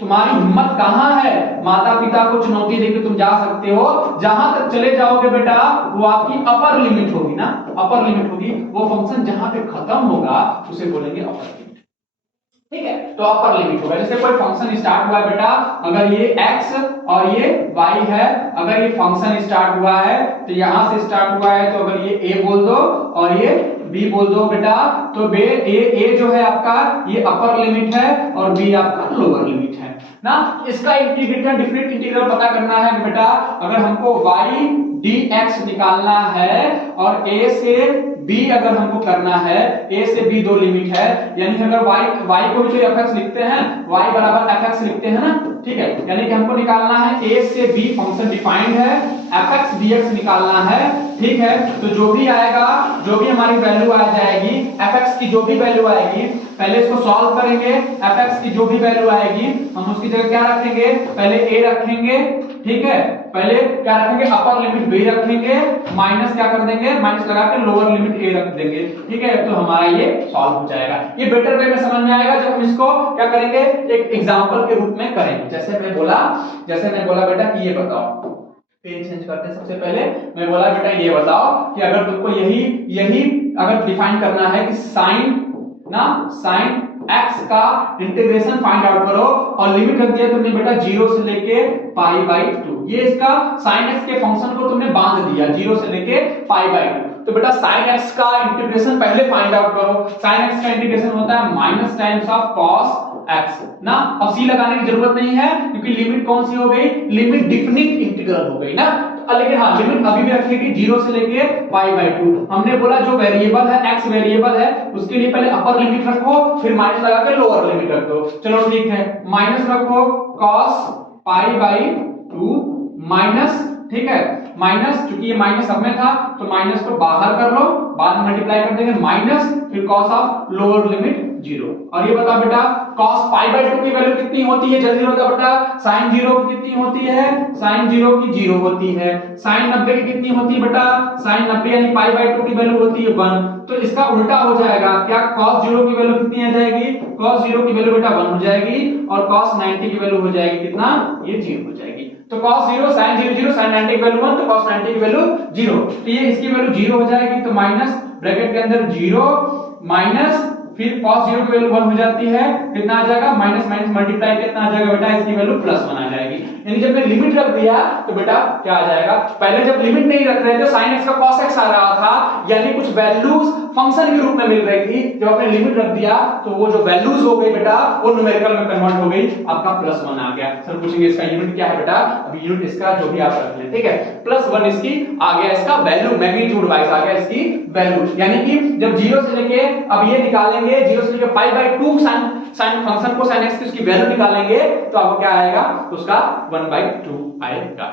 तुम्हारी हिम्मत कहां है, माता पिता को चुनौती देकर तुम जा सकते हो, जहां तक चले जाओगे बेटा वो आपकी अपर लिमिट होगी ना, अपर लिमिट होगी। वो फंक्शन जहां पे खत्म होगा उसे बोलेंगे अपर लिमिट। ठीक है, तो अपर लिमिट होगा। जैसे कोई फंक्शन स्टार्ट हुआ है बेटा, अगर ये x और ये y है, अगर ये फंक्शन स्टार्ट हुआ है तो यहां से स्टार्ट हुआ है, तो अगर ये a बोल दो और ये b बोल दो बेटा, तो a जो है आपका ये अपर लिमिट है और b आपका लोअर लिमिट है ना। इसका इंटीग्रेटर डिफरेंट इंटीग्रल पता करना है बेटा, अगर हमको y dx निकालना है और a से b अगर हमको करना है, a से b दो लिमिट है, यानी कि अगर y को भी जो fx लिखते हैं, y बराबर fx लिखते हैं ना, ठीक है, यानी कि हमको निकालना है a से b फंक्शन डिफाइंड है, fx dx निकालना है, ठीक है। तो जो भी आएगा, जो भी हमारी वैल्यू आ जाएगी, fx की जो भी वैल्यू आएगी, पहले इसको सॉल्व करेंगे, fx की जो भी वैल्यू आएगी हम उसकी जगह क्या रखेंगे, पहले a रखेंगे, ठीक है, पहले क्या रखेंगे, अपर लिमिट b रखेंगे, माइनस क्या कर देंगे, माइनस लगा के लोअर लिमिट a रख देंगे, ठीक है। तो हमारा ये सॉल्व हो जाएगा। ये बेटर वे में समझ में आएगा जब हम इसको क्या करेंगे, एक एग्जांपल के रूप में करेंगे। जैसे मैं बोला बेटा कि ये बताओ, पेन चेंज करते हैं। सबसे पहले मैं बोला बेटा ये बताओ कि अगर तुमको यही अगर डिफाइन करना है कि साइन x का इंटीग्रेशन फाइंड आउट करो, और लिमिट रख दिया तुमने बेटा 0 से लेके π/2, ये इसका sin x के फंक्शन को तुमने बांध दिया 0 से लेके π/2। तो बेटा sin x का इंटीग्रेशन पहले फाइंड आउट करो। sin x का इंटीग्रेशन होता है minus times of cos x ना, अब c लगाने की जरूरत नहीं है क्योंकि लिमिट कौन सी हो गई, लिमिट डिफिनिट इंटीग्रल हो गई ना। लेकिन हाँ, लिमिट अभी भी रखेगी 0 से लेके π/2। हमने बोला जो वेरिएबल है x वेरिएबल है, उसके लिए पहले अपर लिमिट रखो, फिर माइनस लगा के लोअर लिमिट रख दो। चलो ठीक है, माइनस रखो cos π/2 माइनस, ठीक है, माइनस, क्योंकि ये माइनस सब में था तो माइनस को बाहर कर लो, बाद में मल्टीप्लाई कर देंगे, माइनस फिर cos ऑफ लोअर लिमिट 0। और ये बता बेटा cos π/2 की वैल्यू कितनी होती है, जल्दी बता बेटा, sin 0 की कितनी होती है, sin 0 की 0 होती है। sin 90 की कितनी होती है बेटा, sin 90 यानी π/2 की वैल्यू होती है 1। तो इसका उल्टा हो जाएगा, क्या cos 0 की वैल्यू कितनी आ जाएगी, cos 0 की वैल्यू बेटा 1 हो जाएगी, और cos 90 की वैल्यू हो जाएगी कितना, ये 0 हो जाएगी। तो cos 0 sin 0 0, sin 90 की वैल्यू 1, तो cos 90 की वैल्यू 0, तो ये इसकी वैल्यू 0 हो जाएगी। तो माइनस ब्रैकेट के अंदर 0 माइनस फिर cos 0 की वैल्यू 1 हो जाती है, कितना आ जाएगा, माइनस माइनस मल्टीप्लाई कितना आ जाएगा बेटा, इसकी वैल्यू +1 आ जाएगी। यानी जब मैं लिमिट रख दिया तो बेटा क्या आ जाएगा, पहले जब लिमिट नहीं रख रहे थे sin x का cos x आ रहा था, यानी कुछ वैल्यूज फंक्शन के रूप में मिल रही थी। जब आपने लिमिट रख दिया तो वो जो वैल्यूज हो गई बेटा वो न्यूमेरिकल में कन्वर्ट हो गई, आपका +1 आ गया। सर पूछेंगे इसका यूनिट क्या है बेटा, अभी यूनिट इसका जो भी आप रख लें, ठीक है, +1 इसकी आ गया, इसका वैल्यू मैग्नीट्यूड वाइज आ गया इसकी वैल्यू। यानी कि जब 0 से लेके अब ये निकालेंगे 0 से लेके π/2 sin फंक्शन को sin x की उसकी वैल्यू निकालेंगे तो आपको क्या आएगा, तो उसका 1/2 आएगा।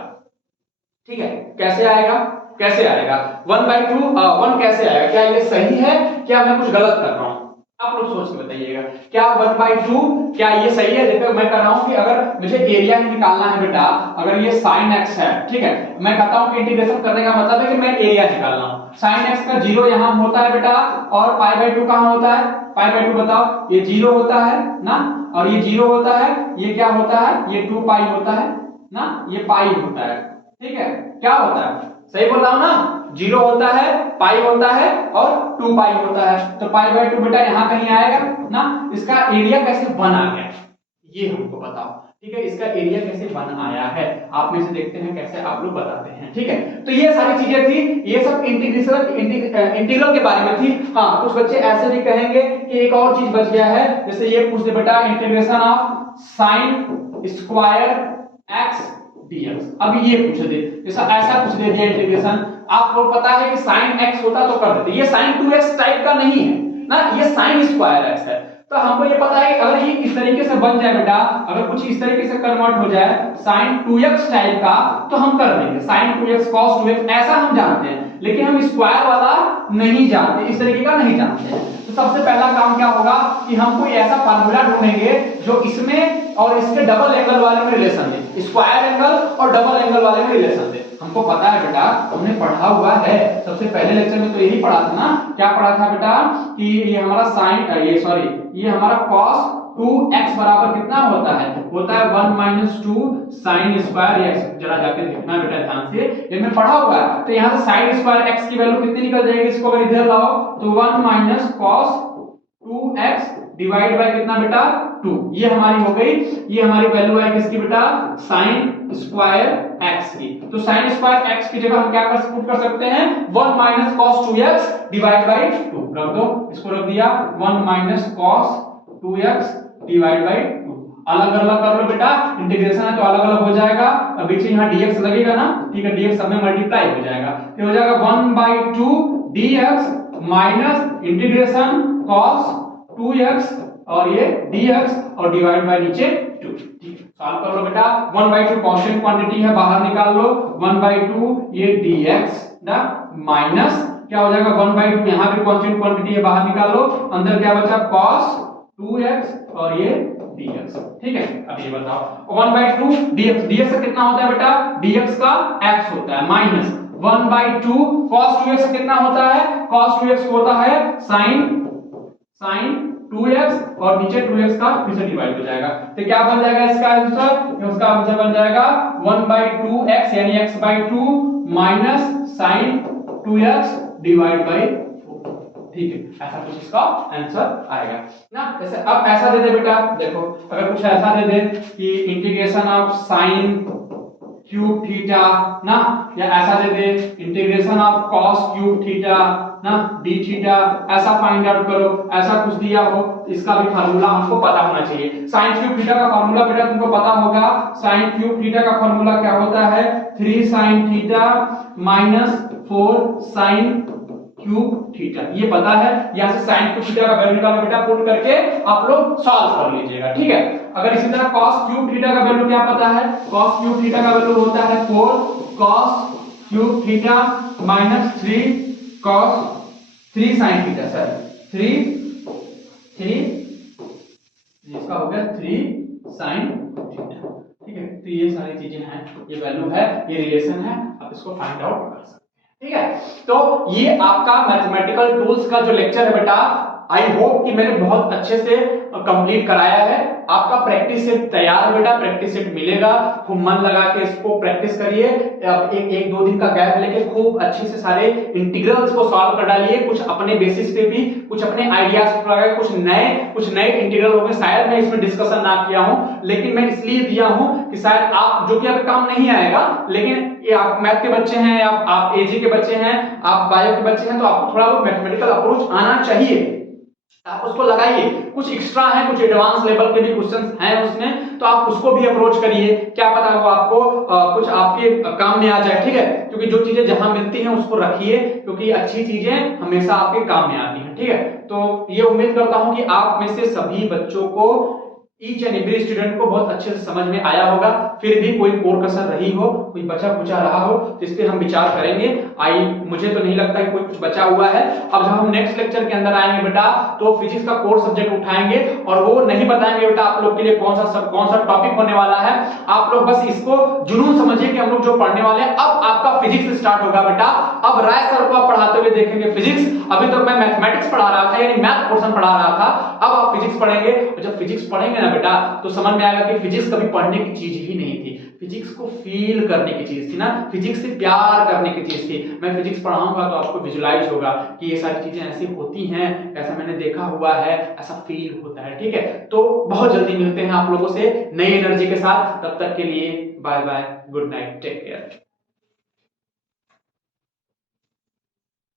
ठीक है, कैसे आएगा, कैसे आएगा 1/2 कैसे आएगा, क्या ये सही है, क्या मैं कुछ गलत कर रहा हूं, आप लोग सोच के बताइएगा, क्या 1/2 क्या ये सही है। देखो मैं कह रहा हूं कि अगर मुझे एरिया ही निकालना है बेटा, अगर ये sin x है, ठीक है, मैं कहता हूं कि इंटीग्रेशन करने का मतलब है कि मैं एरिया निकालना हूं। sin x का 0 यहां होता है बेटा, और π/2 कहां होता है, π/2 बताओ, ये 0 होता है ना, और ये 0 होता है, ये क्या होता है, ये 2π होता है ना, ये पाई होता है, ठीक है, क्या होता है, सही बताओ ना, 0 होता है, पाई होता है और 2π होता है। तो π/2 बेटा यहां कहीं आएगा ना। इसका एरिया कैसे 1 आ गया ये हमको बताओ, ठीक है, इसका एरिया कैसे 1 आया है, आप में से देखते हैं कैसे आप लोग बताते हैं, ठीक है। तो ये सारी चीजें थी, ये सब इंटीग्रल के बारे में थी। हाँ, कुछ बच्चे ऐसे भी कहेंगे कि एक और चीज बच गया है, जैसे ये पूछ दे बेटा integration of sin square x dx, अब ये पूछ दे, जैसा ऐसा पूछ दे दिया इंटीग्रेशन, आपको पता है कि sin x होता तो कर देते, ये sin 2x टाइप का नहीं है ना, ये sin स्क्वायर x है। तो हमको ये पता है कि अगर ये इस तरीके से बन जाए बेटा, अगर कुछ इस तरीके से कन्वर्ट हो जाए sin 2x टाइप का, तो हम कर देंगे sin 2x cos 2x, ऐसा हम जानते हैं, लेकिन हम स्क्वायर वाला नहीं जानते, इस तरीके का नहीं जानते हैं। तो सबसे पहला काम क्या होगा कि हम कोई ऐसा फार्मूला ढूंढेंगे जो इसमें और इसके डबल एंगल वाले में रिलेशन दे, स्क्वायर एंगल और डबल एंगल वाले में रिलेशन दे। हमको पता है बेटा, हमने पढ़ा हुआ है, सबसे पहले लेक्चर में तो यही पढ़ा था ना, क्या पढ़ा था बेटा कि ये हमारा ये हमारा cos 2x बराबर कितना होता है 1 माइनस 2 साइन स्क्वायर x। जरा जाके देखना बेटा ध्यान से, ये मैं पढ़ा हुआ है। तो यहाँ से साइन स्क्वायर x की वैल्यू कितनी निकल जाएगी, इसको अगर इधर लाओ तो 1 minus cos 2x divide by कितना बेटा 2, ये हमारी हो गई, ये हमारी वैल्यू है किसकी बेटा साइन स्क्वायर x की। तो साइन स्क्वायर x की जगह हम क्या पुट कर सकते हैं 1 minus cos 2x divide by 2, रख दो, इसको रख दिया 1 minus cos 2x divide by 2। अलग अलग कर लो बेटा, इंटीग्रेशन है तो अलग अलग हो जाएगा, अब बीच में यहाँ dx लगेगा ना, ठीक है, dx सब में मल्टीप्लाई हो जाएगा, तो हो जाएगा 1/2 dx minus integration cos 2x और ये dx और डिवाइड बाय नीचे 2। ठीक है, सॉल्व कर लो बेटा, 1/2 कांस्टेंट क्वांटिटी है, बाहर निकाल लो, 1/2 ये dx ना माइनस क्या हो जाएगा 1/2, यहाँ भी कांस्टेंट क्वांटिटी है, बाहर निकाल लो, अंदर क्या बचा cos 2x और ये dx। ठीक है, अब ये बताओ 1/2 dx, dx का कितना होता है बेटा, dx का x होता है माइनस 1/2 cos 2x कितना होता है, cos 2x होता है sin 2x और नीचे 2x का फिर से डिवाइड हो जाएगा, तो क्या बन जाएगा इसका आंसर, उसका आंसर बन जाएगा 1/2x यानी x/2 minus sin 2x divide by 4। ठीक है, ऐसा कुछ इसका आंसर आएगा ना। जैसे अब ऐसा दे दे बेटा, देखो अगर कुछ ऐसा दे दे कि integration of sin cube theta ना, या ऐसा दे दे integration of cos cube theta ना d थीटा, ऐसा फाइंड आउट करो, ऐसा कुछ दिया हो, इसका भी फार्मूला हमको पता होना चाहिए। sin क्यूब थीटा का फार्मूला बेटा तुमको पता होगा, sin क्यूब थीटा का फार्मूला क्या होता है 3 sin theta minus 4 sin cube theta, ये पता है। यहाँ से sin क्यूब थीटा का वैल्यू निकालो बेटा, पुट करके आप लोग सॉल्व कर लीजिएगा, ठीक है। अगर इसी तरह cos क्यूब थीटा का वैल्यू क्या पता है, cos क्यूब थीटा का वैल्यू होता है 4 cos cube theta minus 3 cos 3 sin theta, sir 3 इसका हो गया 3 sin थीटा। ठीक है, तो ये सारी चीजें हैं, ये वैल्यू है, ये रिलेशन है, आप इसको फाइंड आउट कर सकते हैं। ठीक है, तो ये आपका मैथमेटिकल टूल्स का जो लेक्चर है बेटा, आई होप कि मैंने बहुत अच्छे से कंप्लीट कराया है। आपका प्रैक्टिस सेट तैयार है बेटा, प्रैक्टिस सेट मिलेगा, खूब मन लगा के इसको प्रैक्टिस करिए। एक दो दिन का गैप लेके खूब अच्छे से सारे इंटीग्रल्स को सॉल्व कर डालिए, कुछ अपने बेसिस पे भी, कुछ अपने आइडियाज पर लगाए, कुछ नए इंटीग्रल होंगे, शायद मैं इसमें डिस्कशन ना किया हूं, लेकिन मैं इसलिए दिया हूं कि शायद आप, जो कि आपके काम नहीं आएगा, लेकिन ये आप मैथ के बच्चे हैं, आप एजी के बच्चे हैं, आप बायो के बच्चे हैं, तो आपको थोड़ा बहुत मैथमेटिकल अप्रोच आना चाहिए, आप उसको लगाइए। कुछ एक्स्ट्रा है, कुछ एडवांस लेवल के भी क्वेश्चंस हैं उसमें, तो आप उसको भी अप्रोच करिए, क्या पता वो आपको कुछ आपके काम में आ जाए। ठीक है, क्योंकि जो चीजें जहां मिलती हैं उसको रखिए, क्योंकि अच्छी चीजें हमेशा आपके काम में आती हैं। ठीक है, तो ये उम्मीद करता हूं कि आप में से सभी बच्चों को, ईच एंड एवरी स्टूडेंट को बहुत अच्छे से समझ में आया होगा। फिर भी कोई और कसर रही हो, कोई बचा कुचा रहा हो, तो इस पे हम विचार करेंगे। मुझे तो नहीं लगता कि कोई कुछ बचा हुआ है। अब जब हम नेक्स्ट लेक्चर के अंदर आएंगे बेटा, तो फिजिक्स का कोर सब्जेक्ट उठाएंगे और वो नहीं बताएंगे बेटा आप लोग के लिए कौन सा टॉपिक होने वाला है। आप लोग बस इसको जुनून समझिए कि हम लोग जो पढ़ने वाले हैं। अब आपका फिजिक्स स्टार्ट होगा बेटा। अब राय सर को आप पढ़ाते हुए देखेंगे फिजिक्स। अभी तक मैं मैथमेटिक्स पढ़ा रहा था, यानी मैथ पोर्शन पढ़ा रहा था, अब आप फिजिक्स पढ़ेंगे। और जब फिजिक्स पढ़ेंगे ना बेटा, तो समझ में आएगा कि फिजिक्स कभी पढ़ने की चीज ही नहीं थी, फिजिक्स को फील करने की चीज थी ना, फिजिक्स से प्यार करने की चीज थी। मैं फिजिक्स पढ़ाऊंगा तो आपको विजुलाइज होगा कि ये सारी चीजें ऐसी होती हैं, ऐसा मैंने देखा हुआ है, ऐसा फील होता है। ठीक है, तो बहुत जल्दी मिलते हैं आप लोगों से नई एनर्जी के साथ। तब तक के लिए bye bye, good night, take care.